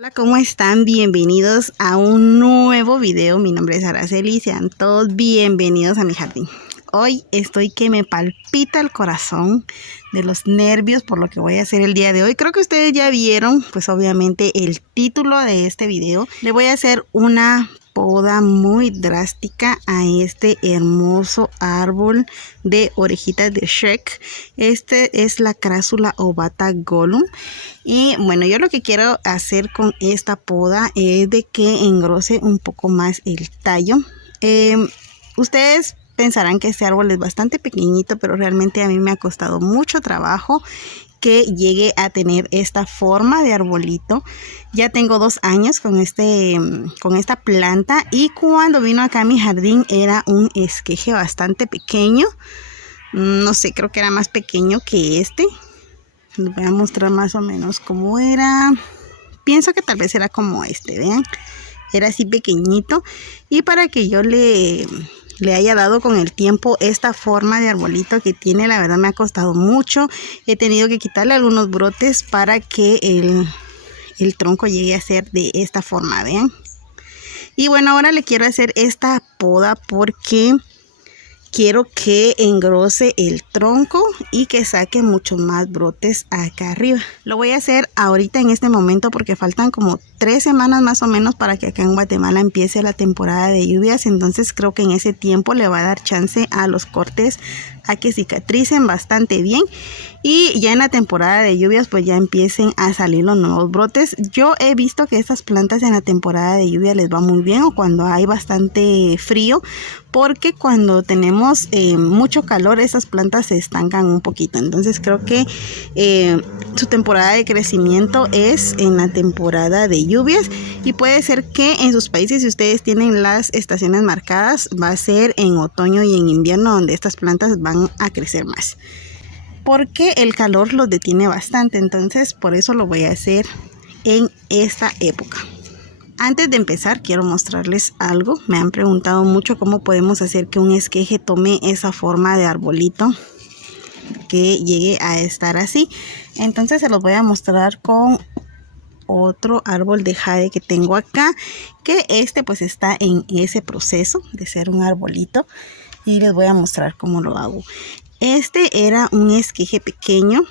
Hola, ¿cómo están? Bienvenidos a un nuevo video. Mi nombre es Araceli, sean todos bienvenidos a mi jardín. Hoy estoy que me palpita el corazón de los nervios por lo que voy a hacer el día de hoy. Creo que ustedes ya vieron, pues obviamente, el título de este video. Le voy a hacer una poda muy drástica a este hermoso árbol de orejitas de Shrek. Este es la Crassula ovata Gollum. Y bueno, yo lo que quiero hacer con esta poda es de que engrose un poco más el tallo. Ustedes pensarán que este árbol es bastante pequeñito, pero realmente a mí me ha costado mucho trabajo que llegue a tener esta forma de arbolito. Ya tengo 2 años con esta planta, y cuando vino acá a mi jardín era un esqueje bastante pequeño. No sé, creo que era más pequeño que este. Les voy a mostrar más o menos cómo era. Pienso que tal vez era como este, vean. Era así pequeñito, y para que yo le haya dado con el tiempo esta forma de arbolito que tiene, la verdad me ha costado mucho. He tenido que quitarle algunos brotes para que el tronco llegue a ser de esta forma, vean. Y bueno, ahora le quiero hacer esta poda porque quiero que engrose el tronco y que saque muchos más brotes acá arriba. Lo voy a hacer ahorita en este momento porque faltan como 3 semanas más o menos para que acá en Guatemala empiece la temporada de lluvias. Entonces creo que en ese tiempo le va a dar chance a los cortes a que cicatricen bastante bien, y ya en la temporada de lluvias pues ya empiecen a salir los nuevos brotes. Yo he visto que estas plantas en la temporada de lluvia les va muy bien, o cuando hay bastante frío, porque cuando tenemos mucho calor esas plantas se estancan un poquito. Entonces creo que su temporada de crecimiento es en la temporada de lluvias, y puede ser que en sus países, si ustedes tienen las estaciones marcadas, va a ser en otoño y en invierno donde estas plantas van a crecer más, porque el calor los detiene bastante. Entonces por eso lo voy a hacer en esta época. Antes de empezar quiero mostrarles algo. Me han preguntado mucho cómo podemos hacer que un esqueje tome esa forma de arbolito, que llegue a estar así. Entonces se los voy a mostrar con otro árbol de jade que tengo acá, que este pues está en ese proceso de ser un arbolito, y les voy a mostrar cómo lo hago. Este era un esqueje pequeño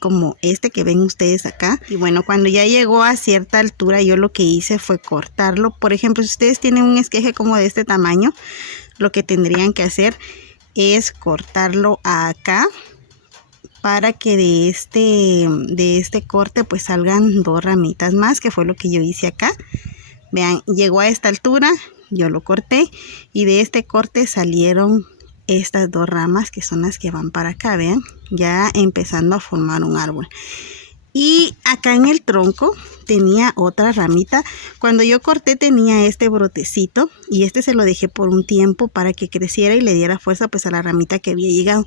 como este que ven ustedes acá, y bueno, cuando ya llegó a cierta altura yo lo que hice fue cortarlo. Por ejemplo, si ustedes tienen un esqueje como de este tamaño, lo que tendrían que hacer es cortarlo acá, para que de este corte pues salgan 2 ramitas más, que fue lo que yo hice acá. Vean, llegó a esta altura, yo lo corté, y de este corte salieron estas 2 ramas que son las que van para acá, vean, ya empezando a formar un árbol. Y acá en el tronco tenía otra ramita. Cuando yo corté tenía este brotecito, y este se lo dejé por un tiempo para que creciera y le diera fuerza pues a la ramita que había llegado.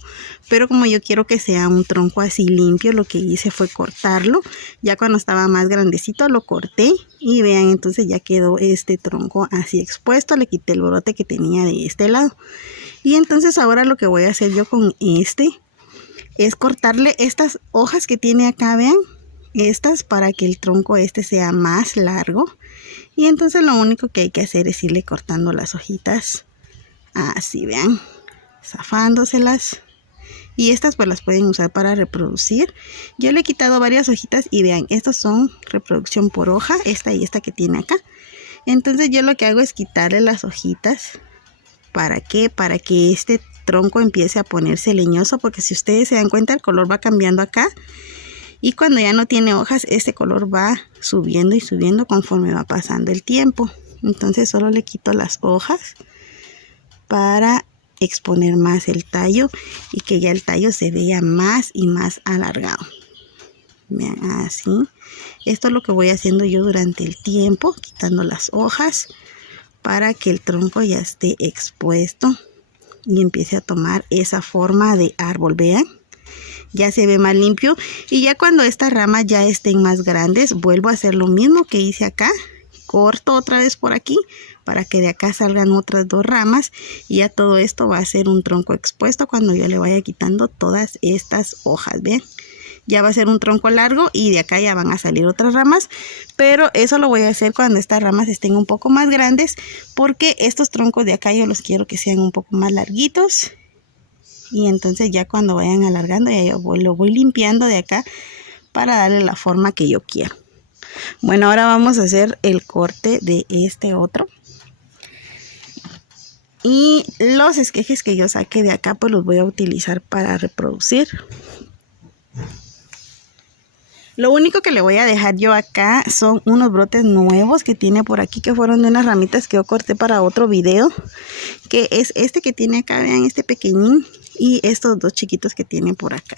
Pero como yo quiero que sea un tronco así limpio, lo que hice fue cortarlo. Ya cuando estaba más grandecito lo corté, y vean, entonces ya quedó este tronco así expuesto. Le quité el brote que tenía de este lado. Y entonces ahora lo que voy a hacer yo con este es cortarle estas hojas que tiene acá, vean, estas, para que el tronco este sea más largo. Y entonces lo único que hay que hacer es irle cortando las hojitas así, vean, zafándoselas. Y estas pues las pueden usar para reproducir. Yo le he quitado varias hojitas, y vean, estas son reproducción por hoja, esta y esta que tiene acá. Entonces yo lo que hago es quitarle las hojitas. ¿Para qué? Para que este tronco empiece a ponerse leñoso, porque si ustedes se dan cuenta el color va cambiando acá, y cuando ya no tiene hojas este color va subiendo y subiendo conforme va pasando el tiempo. Entonces solo le quito las hojas para exponer más el tallo, y que ya el tallo se vea más y más alargado. Vean, así. Esto es lo que voy haciendo yo durante el tiempo, quitando las hojas para que el tronco ya esté expuesto y empiece a tomar esa forma de árbol. Vean, ya se ve más limpio. Y ya cuando estas ramas ya estén más grandes, vuelvo a hacer lo mismo que hice acá. Corto otra vez por aquí para que de acá salgan otras 2 ramas, y ya todo esto va a ser un tronco expuesto cuando yo le vaya quitando todas estas hojas. Vean, ya va a ser un tronco largo y de acá ya van a salir otras ramas, pero eso lo voy a hacer cuando estas ramas estén un poco más grandes, porque estos troncos de acá yo los quiero que sean un poco más larguitos. Y entonces ya cuando vayan alargando ya yo lo voy limpiando de acá para darle la forma que yo quiero. Bueno, ahora vamos a hacer el corte de este otro. Y los esquejes que yo saqué de acá pues los voy a utilizar para reproducir. Lo único que le voy a dejar yo acá son unos brotes nuevos que tiene por aquí, que fueron de unas ramitas que yo corté para otro video. Que es este que tiene acá, vean, este pequeñín. Y estos dos chiquitos que tiene por acá.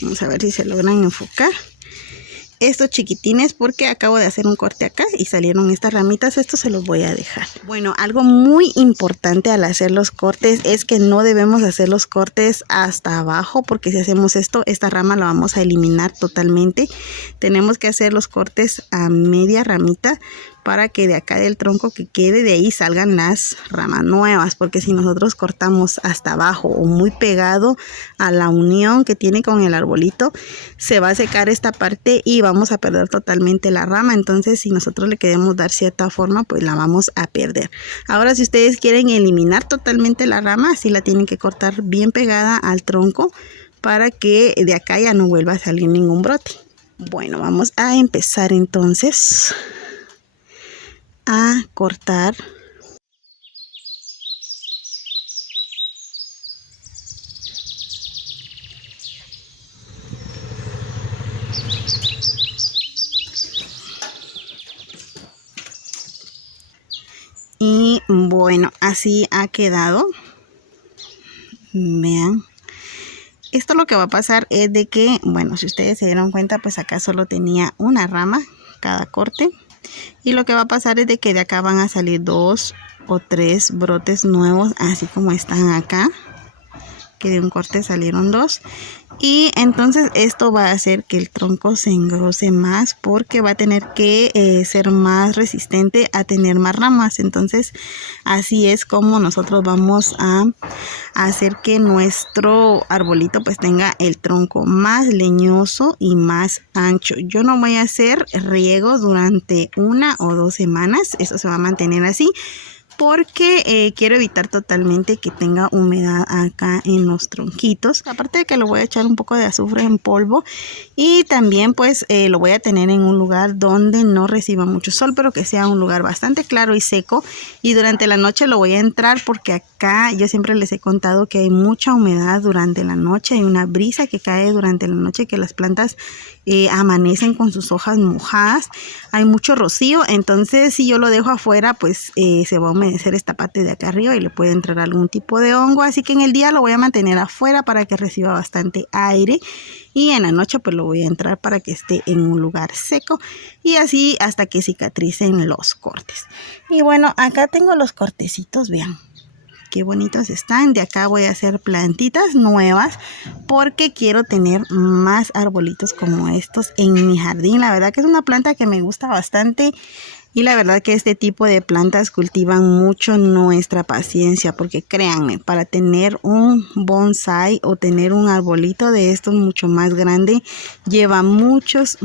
Vamos a ver si se logran enfocar. Estos chiquitines, porque acabo de hacer un corte acá y salieron estas ramitas. Estos se los voy a dejar. Bueno, algo muy importante al hacer los cortes es que no debemos hacer los cortes hasta abajo, porque si hacemos esto, esta rama la vamos a eliminar totalmente. Tenemos que hacer los cortes a media ramita para que de acá del tronco que quede, de ahí salgan las ramas nuevas, porque si nosotros cortamos hasta abajo o muy pegado a la unión que tiene con el arbolito, se va a secar esta parte y vamos a perder totalmente la rama. Entonces si nosotros le queremos dar cierta forma, pues la vamos a perder. Ahora, si ustedes quieren eliminar totalmente la rama, sí la tienen que cortar bien pegada al tronco para que de acá ya no vuelva a salir ningún brote. Bueno, vamos a empezar entonces a cortar. Y bueno, así ha quedado. Vean. Esto lo que va a pasar es de que, bueno, si ustedes se dieron cuenta, pues acá solo tenía una rama cada corte. Y lo que va a pasar es de que de acá van a salir 2 o 3 brotes nuevos, así como están acá, que de un corte salieron 2. Y entonces esto va a hacer que el tronco se engrose más, porque va a tener que ser más resistente a tener más ramas. Entonces así es como nosotros vamos a hacer que nuestro arbolito pues tenga el tronco más leñoso y más ancho. Yo no voy a hacer riegos durante 1 o 2 semanas, eso se va a mantener así, porque quiero evitar totalmente que tenga humedad acá en los tronquitos. Aparte de que le voy a echar un poco de azufre en polvo, y también pues lo voy a tener en un lugar donde no reciba mucho sol, pero que sea un lugar bastante claro y seco. Y durante la noche lo voy a entrar, porque acá yo siempre les he contado que hay mucha humedad durante la noche. Hay una brisa que cae durante la noche, que las plantas amanecen con sus hojas mojadas. Hay mucho rocío, entonces si yo lo dejo afuera, pues se va a humedecer esta parte de acá arriba y le puede entrar algún tipo de hongo. Así que en el día lo voy a mantener afuera para que reciba bastante aire, y en la noche pues lo voy a entrar para que esté en un lugar seco, y así hasta que cicatricen los cortes. Y bueno, acá tengo los cortecitos, vean qué bonitos están. De acá voy a hacer plantitas nuevas, porque quiero tener más arbolitos como estos en mi jardín. La verdad que es una planta que me gusta bastante, y la verdad que este tipo de plantas cultivan mucho nuestra paciencia, porque créanme, para tener un bonsai o tener un arbolito de estos mucho más grande, lleva muchos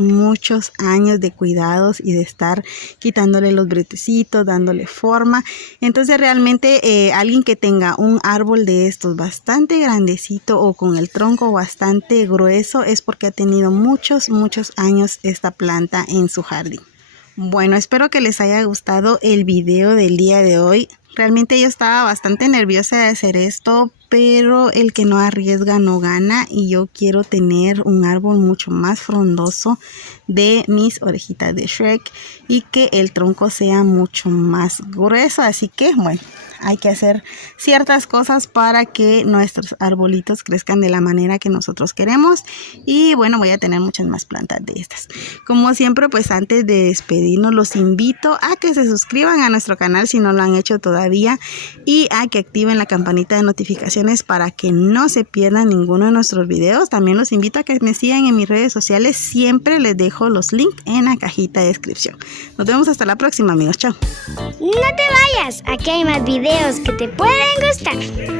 años de cuidados y de estar quitándole los bretecitos, dándole forma. Entonces realmente alguien que tenga un árbol de estos bastante grandecito o con el tronco bastante grueso, es porque ha tenido muchos años esta planta en su jardín. Bueno, espero que les haya gustado el video del día de hoy. Realmente yo estaba bastante nerviosa de hacer esto, pero el que no arriesga no gana, y yo quiero tener un árbol mucho más frondoso de mis orejitas de Shrek, y que el tronco sea mucho más grueso. Así que bueno, hay que hacer ciertas cosas para que nuestros arbolitos crezcan de la manera que nosotros queremos. Y bueno, voy a tener muchas más plantas de estas. Como siempre, pues antes de despedirnos, los invito a que se suscriban a nuestro canal si no lo han hecho todavía, y a que activen la campanita de notificaciones para que no se pierdan ninguno de nuestros videos. También los invito a que me sigan en mis redes sociales. Siempre les dejo los links en la cajita de descripción. Nos vemos hasta la próxima, amigos. Chao. No te vayas, aquí hay más videos que te pueden gustar.